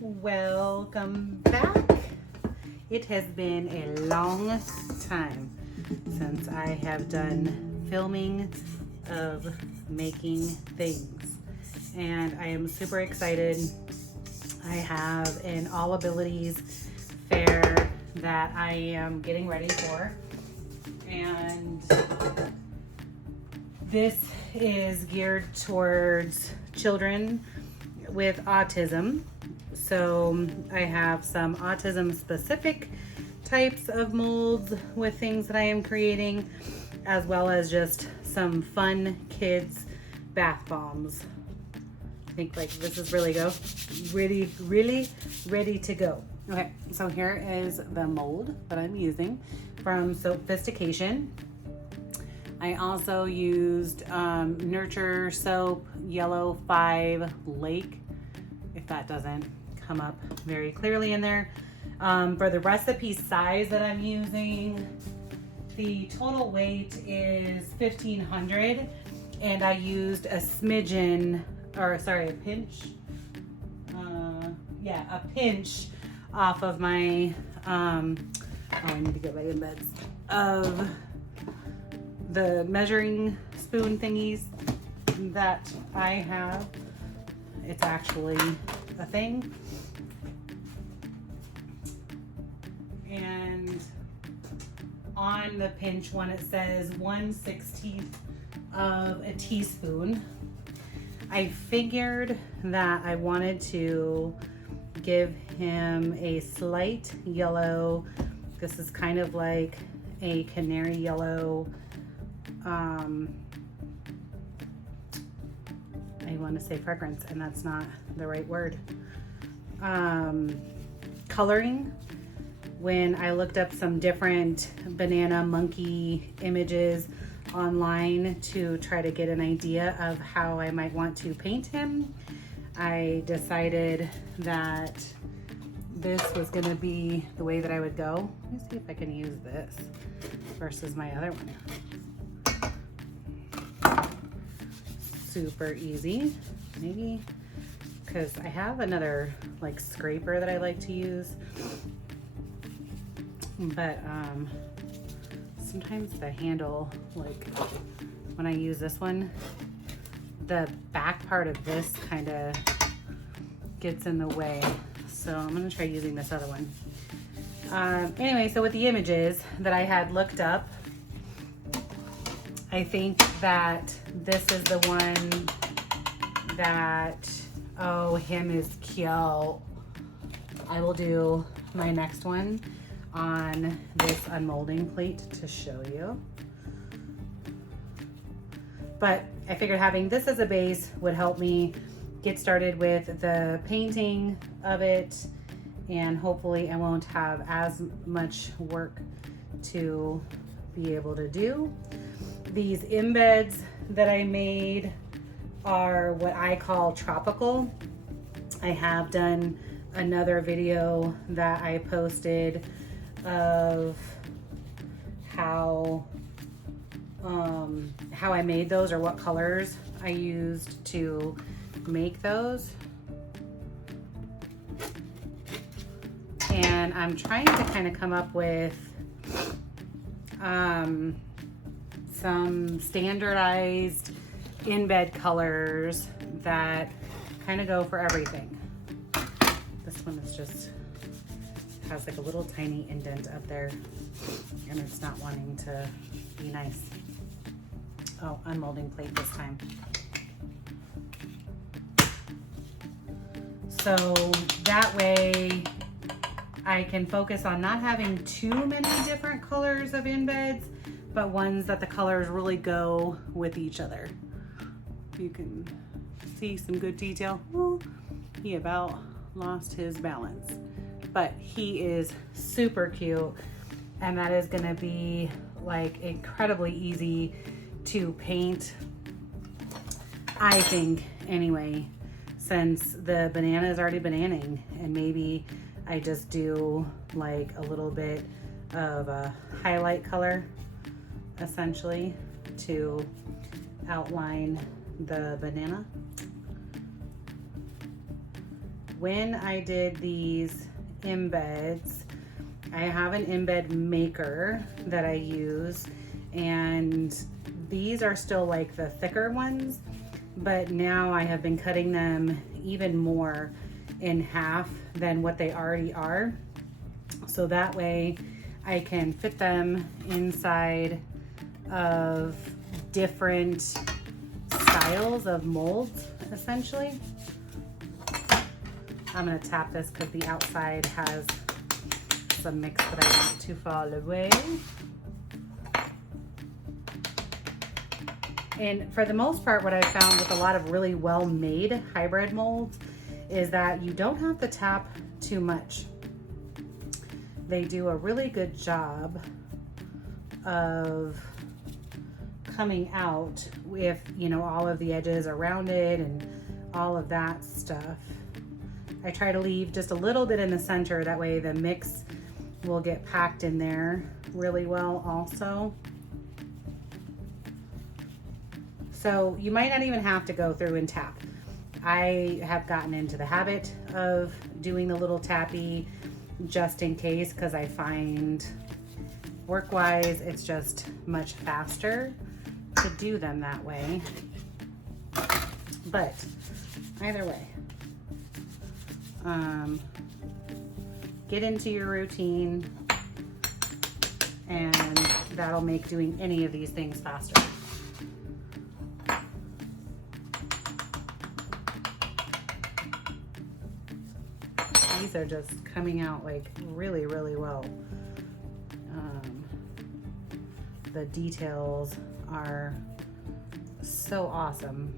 Welcome back. It has been a long time since I have done filming of making things, and I am super excited. I have an All Abilities fair that I am getting ready for, and this is geared towards children with autism. So I have some autism specific types of molds with things that I am creating, as well as just some fun kids bath bombs. I think like this is really ready to go. Okay, so here is the mold that I'm using from Sophistication. I also used Nurture Soap Yellow 5 Lake, if that doesn't come up very clearly in there. For the recipe size that I'm using, the total weight is 1,500, and I used a smidgen, or sorry, a pinch. A pinch off of my, I need to get my embeds, of the measuring spoon thingies that I have. It's actually a thing. And on the pinch one, it says 1/16 of a teaspoon. I figured that I wanted to give him a slight yellow. This is kind of like a canary yellow. I want to say fragrance, and that's not the right word. Coloring. When I looked up some different banana monkey images online to try to get an idea of how I might want to paint him, I decided that this was going to be the way that I would go. Let me see if I can use this versus my other one. Super easy, maybe because I have another like scraper that I like to use, but sometimes the handle, like when I use this one, the back part of this kind of gets in the way, so I'm gonna try using this other one. Anyway, so with the images that I had looked up, I think that this is the one that, oh, him is cute. I will do my next one on this unmolding plate to show you. But I figured having this as a base would help me get started with the painting of it, and hopefully I won't have as much work to be able to do. These embeds that I made are what I call tropical. I have done another video that I posted of how I made those, or what colors I used to make those. And I'm trying to kind of come up with some standardized in-bed colors that kind of go for everything. This one is just has like a little tiny indent up there, and it's not wanting to be nice. Oh, unmolding plate this time. So that way I can focus on not having too many different colors of in-beds, but ones that the colors really go with each other. You can see some good detail. Ooh, he about lost his balance, but he is super cute, and that is gonna be like incredibly easy to paint, I think, anyway, since the banana is already bananing, and maybe I just do like a little bit of a highlight color essentially to outline the banana. when I did these embeds, I have an embed maker that I use, and these are still like the thicker ones, but now I have been cutting them even more in half than what they already are. So that way I can fit them inside of different styles of molds, essentially. I'm gonna tap this because the outside has some mix that I want to fall away. And for the most part, what I found with a lot of really well-made hybrid molds is that you don't have to tap too much. They do a really good job of coming out with, you know, all of the edges around it and all of that stuff. I try to leave just a little bit in the center, that way the mix will get packed in there really well also. So you might not even have to go through and tap. I have gotten into the habit of doing the little tappy just in case, because I find work-wise it's just much faster to do them that way. But either way, get into your routine, and that'll make doing any of these things faster. These are just coming out like really, really well. The details are so awesome.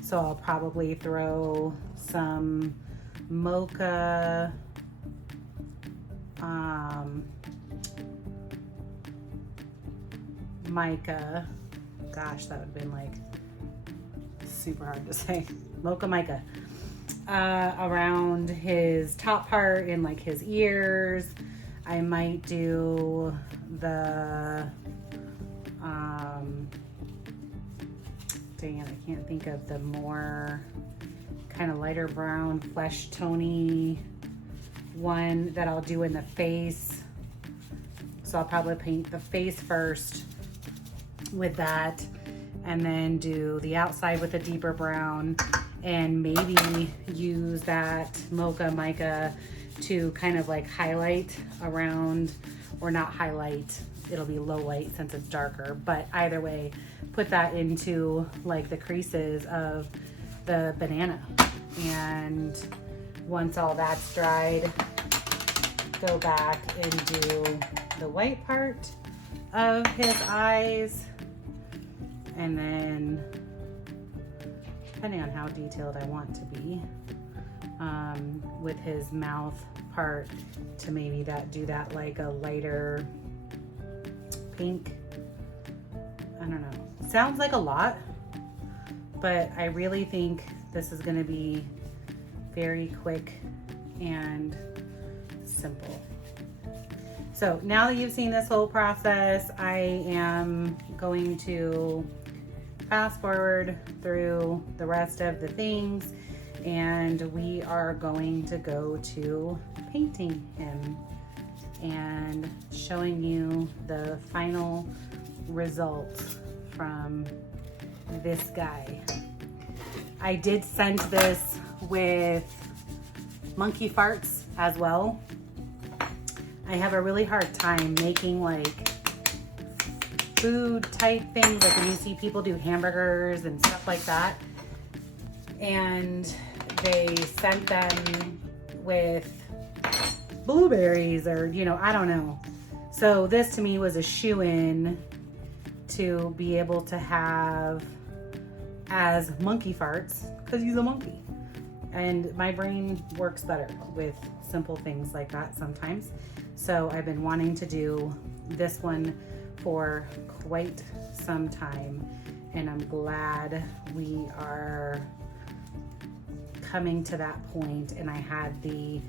So I'll probably throw some mocha mica. Gosh, that would have been like super hard to say. Mocha mica around his top part and like his ears. I might do the dang it, I can't think of the more kind of lighter brown flesh tony one that I'll do in the face. So I'll probably paint the face first with that, and then do the outside with a deeper brown, and maybe use that mocha mica to kind of like highlight around, or not highlight, it'll be low light since it's darker, but either way, put that into like the creases of the banana. And once all that's dried, go back and do the white part of his eyes, and then depending on how detailed I want to be, with his mouth part, to maybe do that like a lighter pink. I don't know. Sounds like a lot, but I really think this is going to be very quick and simple. So now that you've seen this whole process, I am going to fast forward through the rest of the things, and we are going to go to painting him and showing you the final results from this guy. I did scent this with monkey farts as well. I have a really hard time making like food type things, like when you see people do hamburgers and stuff like that, and they scent them with blueberries, or you know, I don't know. So this to me was a shoo-in to be able to have as monkey farts, because he's a monkey, and my brain works better with simple things like that sometimes. So I've been wanting to do this one for quite some time, and I'm glad we are coming to that point, and I had the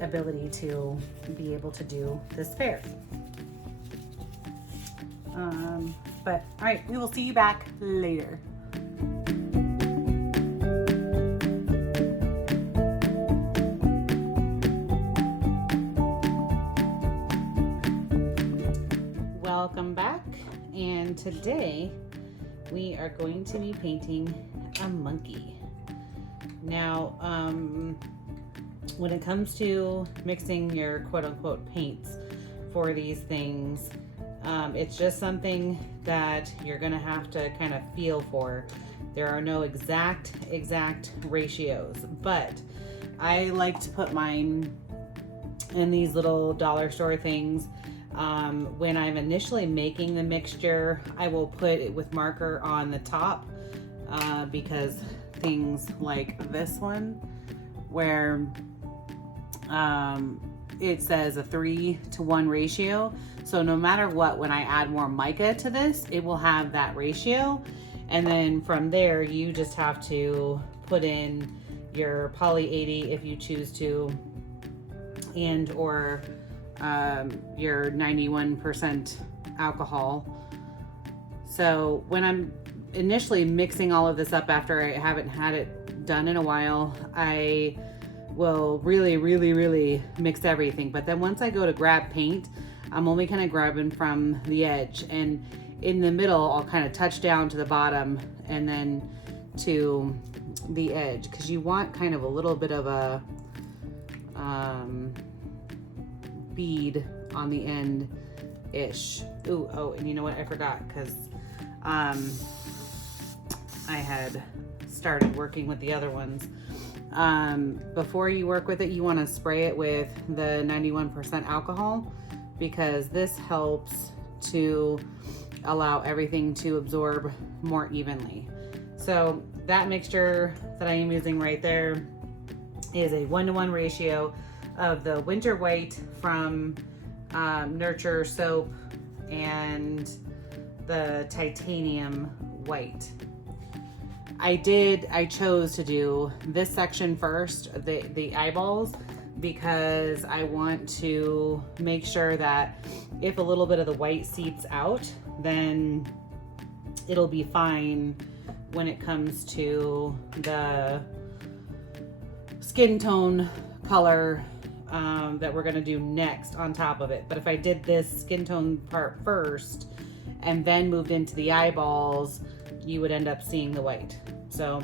ability to be able to do this fair. But all right, we will see you back later. today we are going to be painting a monkey. Now, when it comes to mixing your quote-unquote paints for these things, it's just something that you're gonna have to kind of feel for. There are no exact ratios, but I like to put mine in these little dollar store things. When I'm initially making the mixture, I will put it with marker on the top because things like this one where it says a 3-to-1 ratio. So no matter what, when I add more mica to this, it will have that ratio. And then from there, you just have to put in your poly 80 if you choose to, and or your 91% alcohol. So when I'm initially mixing all of this up after I haven't had it done in a while, I will really mix everything. But then once I go to grab paint, I'm only kind of grabbing from the edge, and in the middle I'll kind of touch down to the bottom and then to the edge, because you want kind of a little bit of a bead on the end ish. Ooh, oh, and you know what, I forgot, because I had started working with the other ones. Before you work with it, you want to spray it with the 91% alcohol, because this helps to allow everything to absorb more evenly. So that mixture that I am using right there is a 1-to-1 ratio of the winter white from Nurture soap and the titanium white. I chose to do this section first, the eyeballs, because I want to make sure that if a little bit of the white seeps out, then it'll be fine when it comes to the skin tone color that we're gonna do next on top of it. But if I did this skin tone part first and then moved into the eyeballs, you would end up seeing the white. So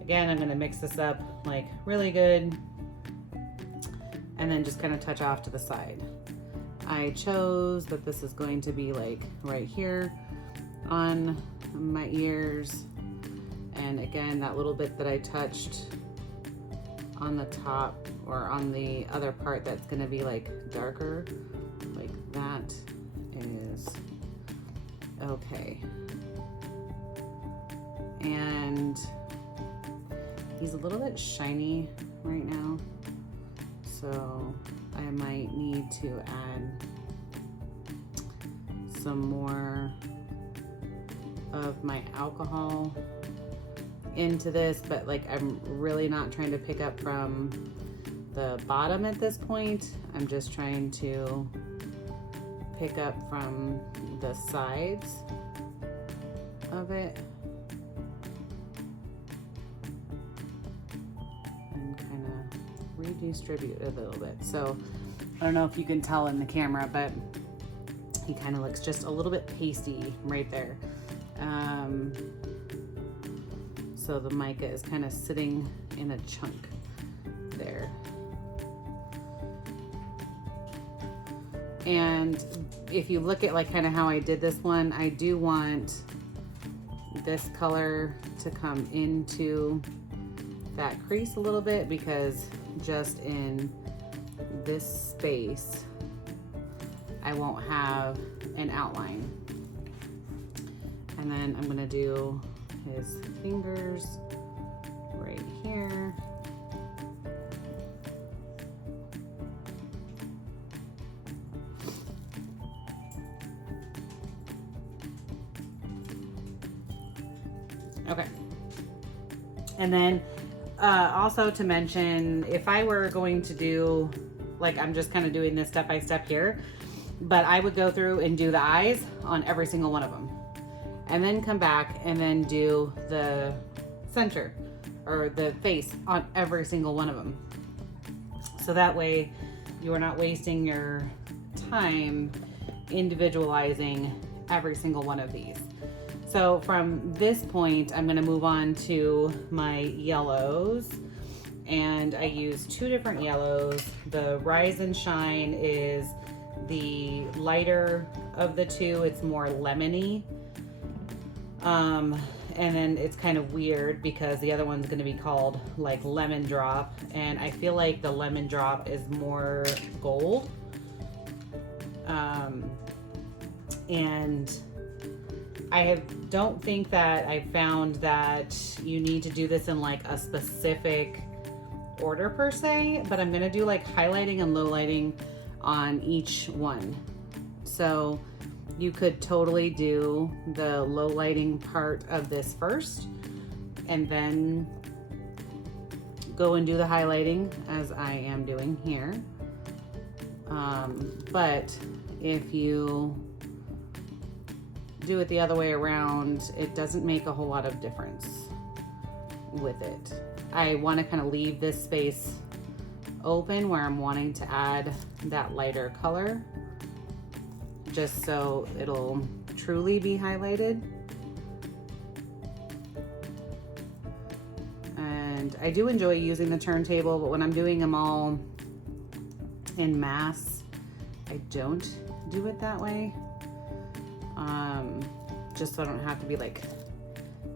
again, I'm gonna mix this up like really good and then just kind of touch off to the side. I chose that this is going to be like right here on my ears. And again, that little bit that I touched on the top or on the other part that's gonna be like darker, like that is okay. And he's a little bit shiny right now, so I might need to add some more of my alcohol into this, but like I'm really not trying to pick up from the bottom at this point. I'm just trying to pick up from the sides of it and kind of redistribute a little bit. So I don't know if you can tell in the camera, but he kind of looks just a little bit pasty right there. So the mica is kind of sitting in a chunk there. And if you look at like kind of how I did this one, I do want this color to come into that crease a little bit, because just in this space, I won't have an outline. And then I'm gonna do his fingers right here. Okay. And then also to mention, if I were going to do, like I'm just kind of doing this step by step here, but I would go through and do the eyes on every single one of them, and then come back and then do the center or the face on every single one of them. So that way you are not wasting your time individualizing every single one of these. So from this point, I'm gonna move on to my yellows. And I use two different yellows. The Rise and Shine is the lighter of the two. It's more lemony. And then it's kind of weird because the other one's gonna be called like Lemon Drop. And I feel like the Lemon Drop is more gold. And don't think that I found that you need to do this in like a specific order per se, but I'm gonna do like highlighting and low lighting on each one. So you could totally do the low lighting part of this first and then go and do the highlighting as I am doing here. But if you do it the other way around, it doesn't make a whole lot of difference with it. I want to kind of leave this space open where I'm wanting to add that lighter color, just so it'll truly be highlighted. And I do enjoy using the turntable, but when I'm doing them all in mass, I don't do it that way. Just so I don't have to be like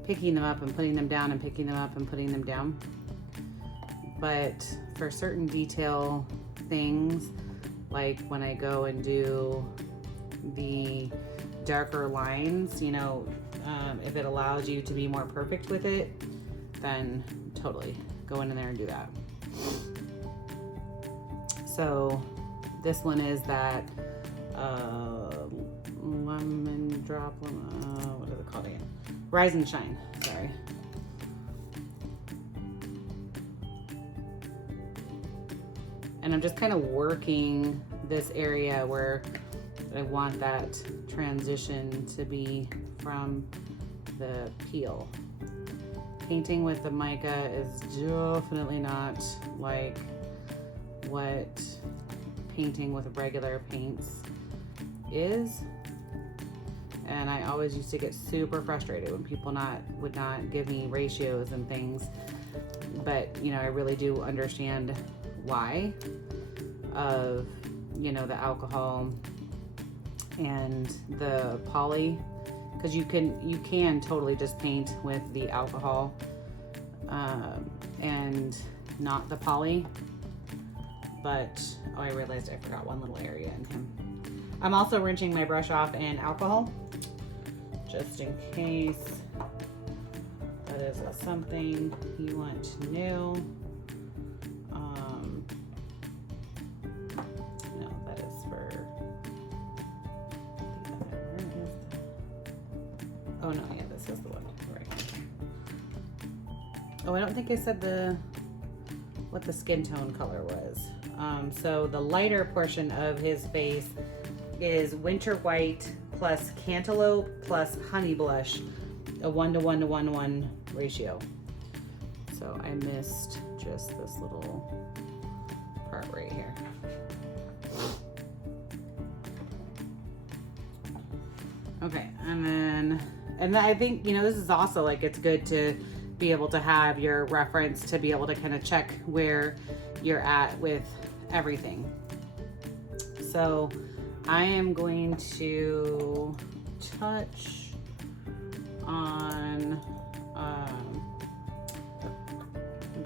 picking them up and putting them down and picking them up and putting them down. But for certain detail things, like when I go and do the darker lines, you know, if it allows you to be more perfect with it, then totally go in there and do that. So this one is that Lemon Drop, what is it called again? Rise and Shine, sorry. And I'm just kind of working this area where I want that transition to be from the peel. Painting with the mica is definitely not like what painting with regular paints is. And I always used to get super frustrated when people would not give me ratios and things. But, you know, I really do understand why of, you know, the alcohol and the poly, because you can totally just paint with the alcohol and not the poly. But oh, I realized I forgot one little area in him. I'm also rinsing my brush off in alcohol, just in case that is something you want to know. No, that is for the other. Oh no, yeah, this is the one. Right. Oh, I don't think I said what the skin tone color was. So the lighter portion of his face is Winter White plus Cantaloupe plus Honey Blush, a 1:1:1:1 ratio. So I missed just this little part right here. Okay, and I think, you know, this is also like, it's good to be able to have your reference to be able to kind of check where you're at with everything. So I am going to touch on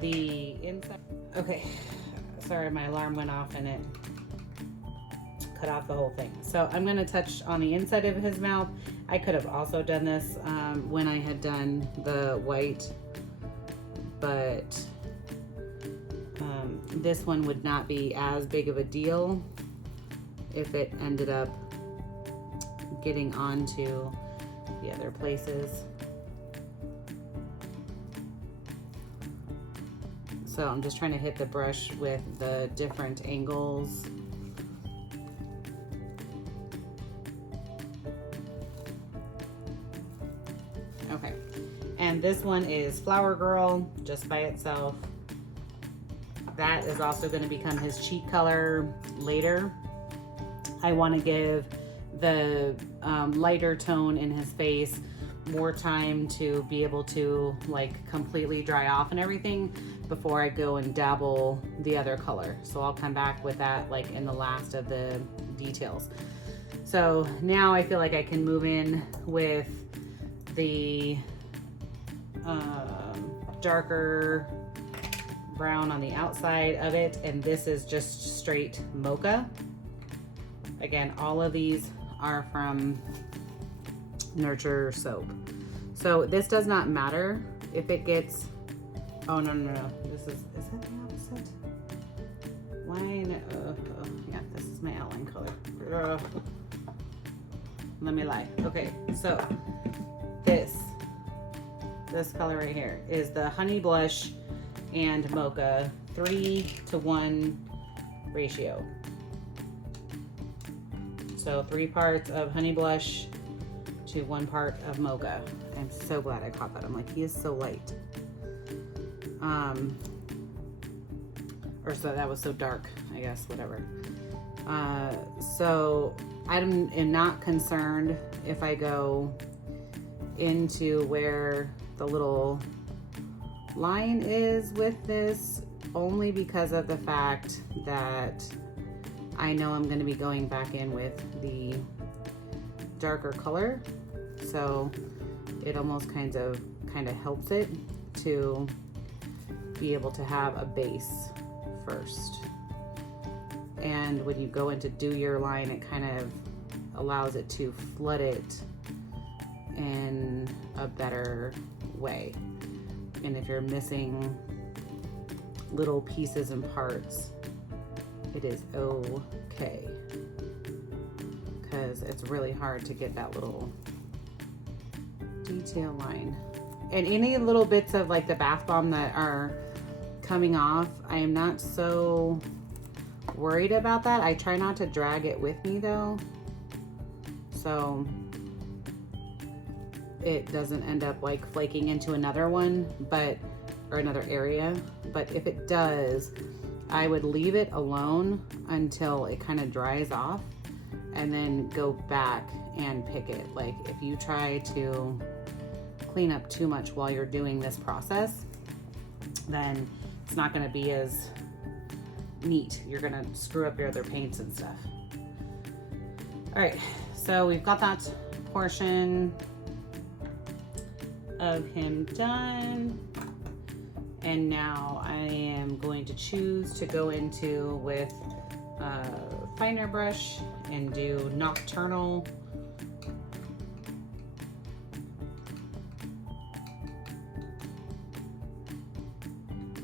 the inside. Okay, sorry, my alarm went off and it cut off the whole thing. So I'm going to touch on the inside of his mouth. I could have also done this when I had done the white, but this one would not be as big of a deal if it ended up getting onto the other places. So I'm just trying to hit the brush with the different angles. Okay, and this one is Flower Girl, just by itself. That is also going to become his cheek color later. I want to give the lighter tone in his face more time to be able to like completely dry off and everything before I go and dabble the other color. So I'll come back with that like in the last of the details. So now I feel like I can move in with the darker brown on the outside of it, and this is just straight mocha. Again, all of these are from Nurture soap. So this does not matter if it gets, oh no, this is that the opposite? Why no, yeah, this is my outline color. Let me lie. Okay, so this color right here is the Honey Blush and Mocha 3:1 ratio. So 3 parts of Honey Blush to 1 part of Mocha. I'm so glad I caught that. I'm like, he is so light. Or so that was so dark, I guess, whatever. So I am not concerned if I go into where the little line is with this, only because of the fact that I know I'm going to be going back in with the darker color. So it almost kind of helps it to be able to have a base first. And when you go in to do your line, it kind of allows it to flood it in a better way. And if you're missing little pieces and parts, it is okay, because it's really hard to get that little detail line. And any little bits of like the bath bomb that are coming off, I am not so worried about that. I try not to drag it with me though, so it doesn't end up like flaking into another one, or another area. But if it does, I would leave it alone until it kind of dries off and then go back and pick it. Like if you try to clean up too much while you're doing this process, then it's not going to be as neat. You're going to screw up your other paints and stuff. All right, so we've got that portion of him done. And now I am going to choose to go into with a finer brush and do Nocturnal.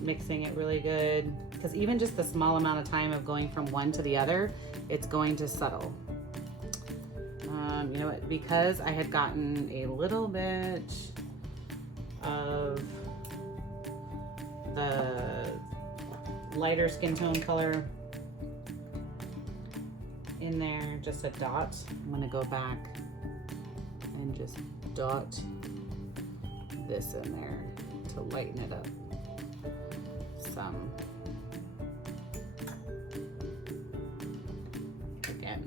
Mixing it really good, because even just the small amount of time of going from one to the other, it's going to settle. You know what, because I had gotten a little bit of the lighter skin tone color in there, just a dot. I'm gonna go back and just dot this in there to lighten it up some. Again,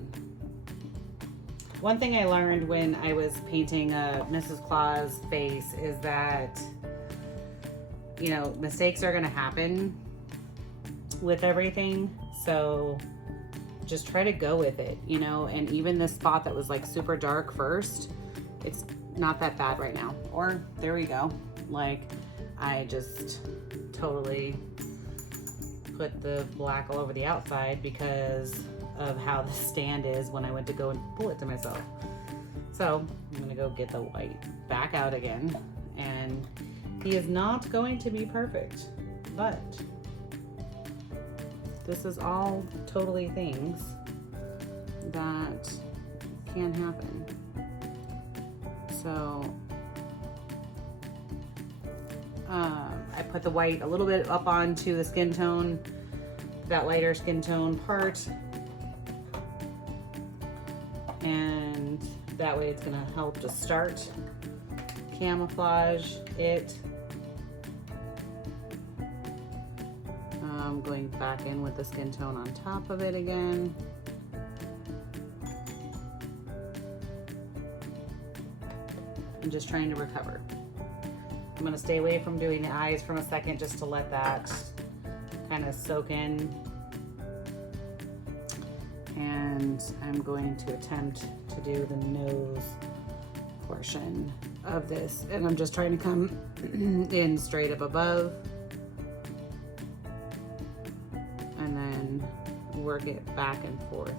one thing I learned when I was painting Mrs. Claus face is that, you know, mistakes are going to happen with everything. So just try to go with it, you know. And even this spot that was like super dark first, it's not that bad right now. Or there we go. Like I just totally put the black all over the outside because of how the stand is when I went to go and pull it to myself. So I'm gonna go get the white back out again, and he is not going to be perfect, but this is all totally things that can happen. So I put the white a little bit up onto the skin tone, that lighter skin tone part, and that way it's gonna help to start camouflage it. I'm going back in with the skin tone on top of it again. I'm just trying to recover. I'm gonna stay away from doing the eyes for a second just to let that kind of soak in. And I'm going to attempt to do the nose portion of this. And I'm just trying to come in straight up above. And then work it back and forth.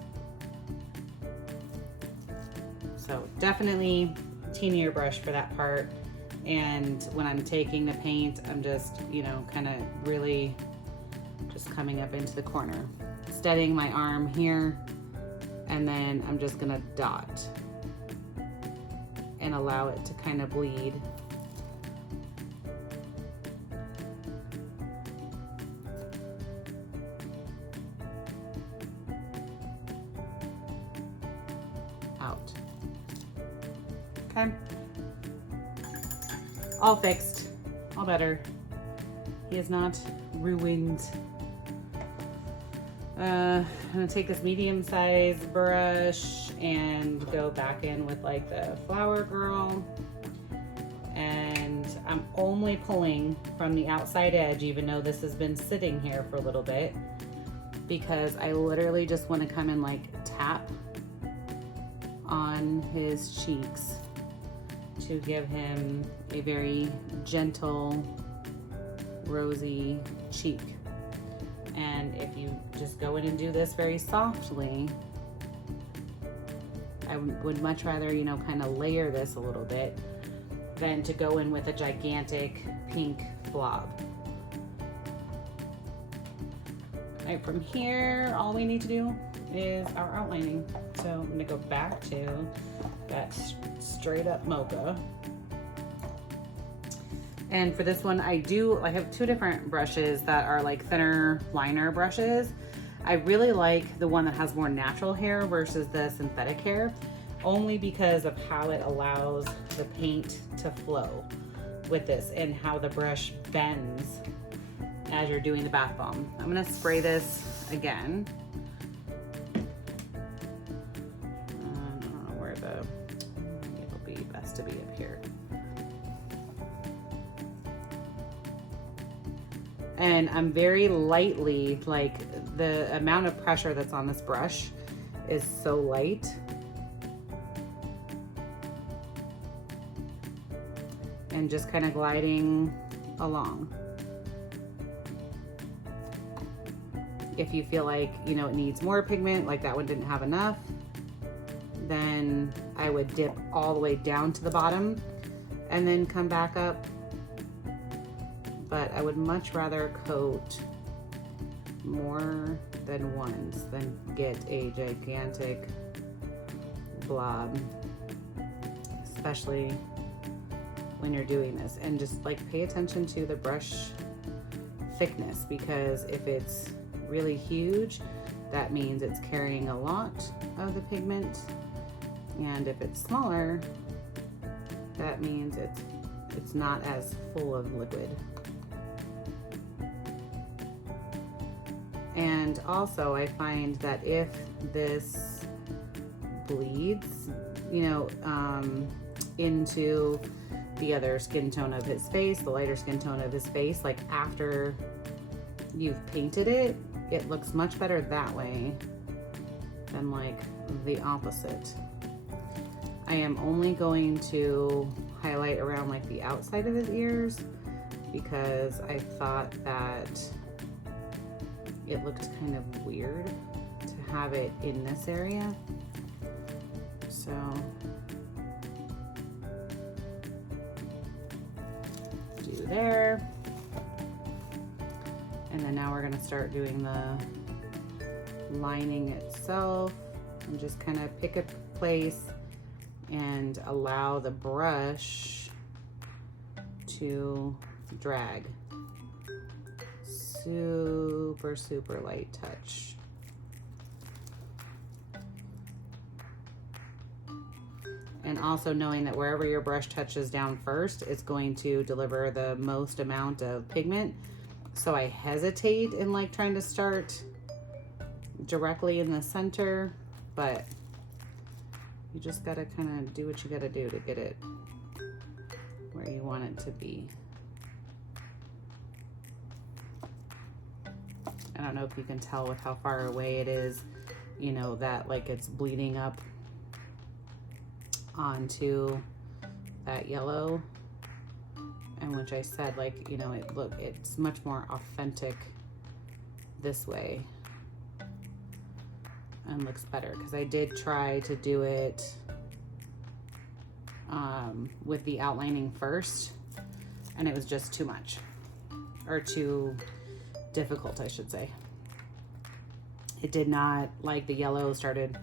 So definitely teenier brush for that part. And when I'm taking the paint, I'm just, you know, kind of really just coming up into the corner, steadying my arm here, and then I'm just gonna dot and allow it to kind of bleed. Out. Okay. All fixed, all better. He is not ruined. I'm gonna take this medium-sized brush and go back in with like the flower girl. And I'm only pulling from the outside edge, even though this has been sitting here for a little bit, because I literally just want to come and like tap on his cheeks to give him a very gentle, rosy cheek. And if you just go in and do this very softly, I would much rather, you know, kind of layer this a little bit than to go in with a gigantic pink blob. All right, from here, all we need to do is our outlining. So I'm gonna go back to that straight up mocha. And for this one, I have two different brushes that are like thinner liner brushes. I really like the one that has more natural hair versus the synthetic hair, only because of how it allows the paint to flow with this and how the brush bends as you're doing the bath bomb. I'm gonna spray this again. I don't know where it'll be best to be up here. And I'm very lightly, like the amount of pressure that's on this brush is so light. And just kind of gliding along. If you feel like, you know, it needs more pigment, like that one didn't have enough, then I would dip all the way down to the bottom and then come back up. But I would much rather coat more than once than get a gigantic blob, especially when you're doing this. And just like pay attention to the brush thickness, because if it's really huge, that means it's carrying a lot of the pigment. And if it's smaller, that means it's not as full of liquid. And also I find that if this bleeds, you know, into the other skin tone of his face, the lighter skin tone of his face, like after you've painted it, it looks much better that way than like the opposite. I am only going to highlight around like the outside of his ears because I thought that it looked kind of weird to have it in this area. So do there. And then now we're gonna start doing the lining itself and just kind of pick a place and allow the brush to drag. Super, super light touch. And also knowing that wherever your brush touches down first, it's going to deliver the most amount of pigment. So I hesitate in like trying to start directly in the center, but you just gotta kind of do what you gotta do to get it where you want it to be. I don't know if you can tell with how far away it is, you know, that like it's bleeding up onto that yellow. And which I said, like, you know, it's much more authentic this way and looks better, because I did try to do it with the outlining first, and it was just too much, or too difficult, I should say. It did not, like, the yellow started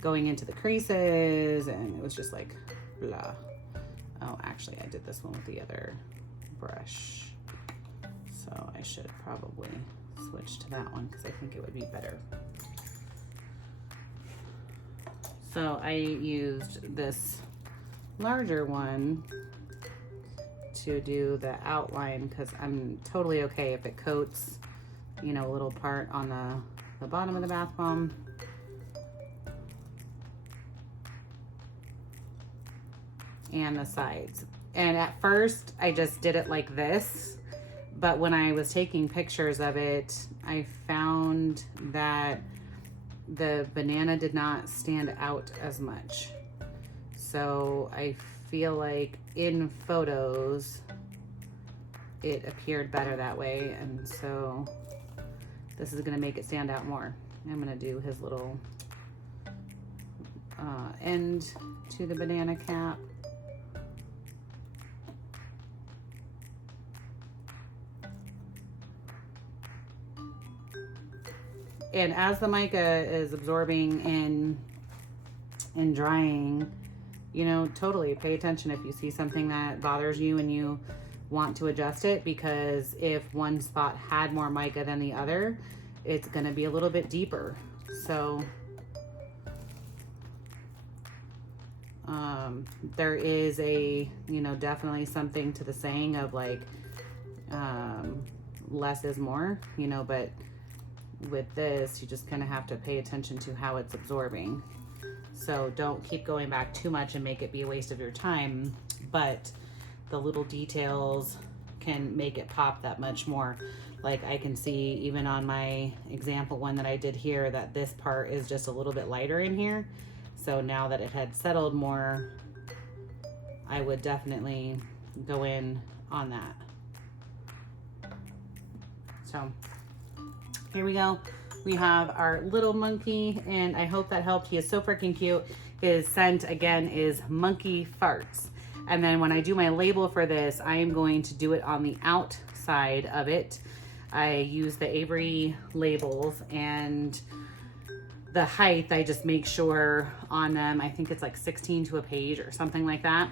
going into the creases, and it was just like blah. Oh, actually I did this one with the other brush, so I should probably switch to that one because I think it would be better. So I used this larger one to do the outline, because I'm totally okay if it coats, you know, a little part on the bottom of the bath bomb. And the sides. And at first I just did it like this, but when I was taking pictures of it, I found that the banana did not stand out as much. So I feel like in photos it appeared better that way, and so this is gonna make it stand out more. I'm gonna do his little end to the banana cap. And as the mica is absorbing and drying, you know, totally pay attention if you see something that bothers you and you want to adjust it, because if one spot had more mica than the other, it's gonna be a little bit deeper. So there is a, you know, definitely something to the saying of like, less is more, you know, but with this, you just kind of have to pay attention to how it's absorbing. So don't keep going back too much and make it be a waste of your time, but the little details can make it pop that much more. Like I can see even on my example one that I did here that this part is just a little bit lighter in here. So now that it had settled more, I would definitely go in on that. So here we go. We have our little monkey, and I hope that helped. He is so freaking cute. His scent, again, is Monkey Farts. And then when I do my label for this, I am going to do it on the outside of it. I use the Avery labels, and the height, I just make sure on them, I think it's like 16 to a page or something like that,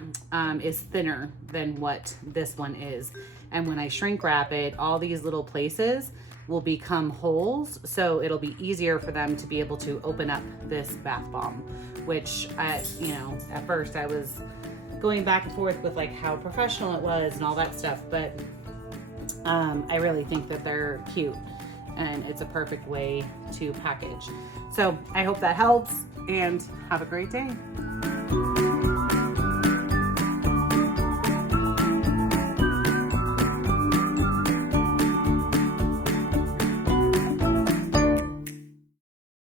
is thinner than what this one is. And when I shrink wrap it, all these little places will become holes, so it'll be easier for them to be able to open up this bath bomb, which you know, at first I was going back and forth with like how professional it was and all that stuff, but I really think that they're cute and it's a perfect way to package. So I hope that helps, and have a great day.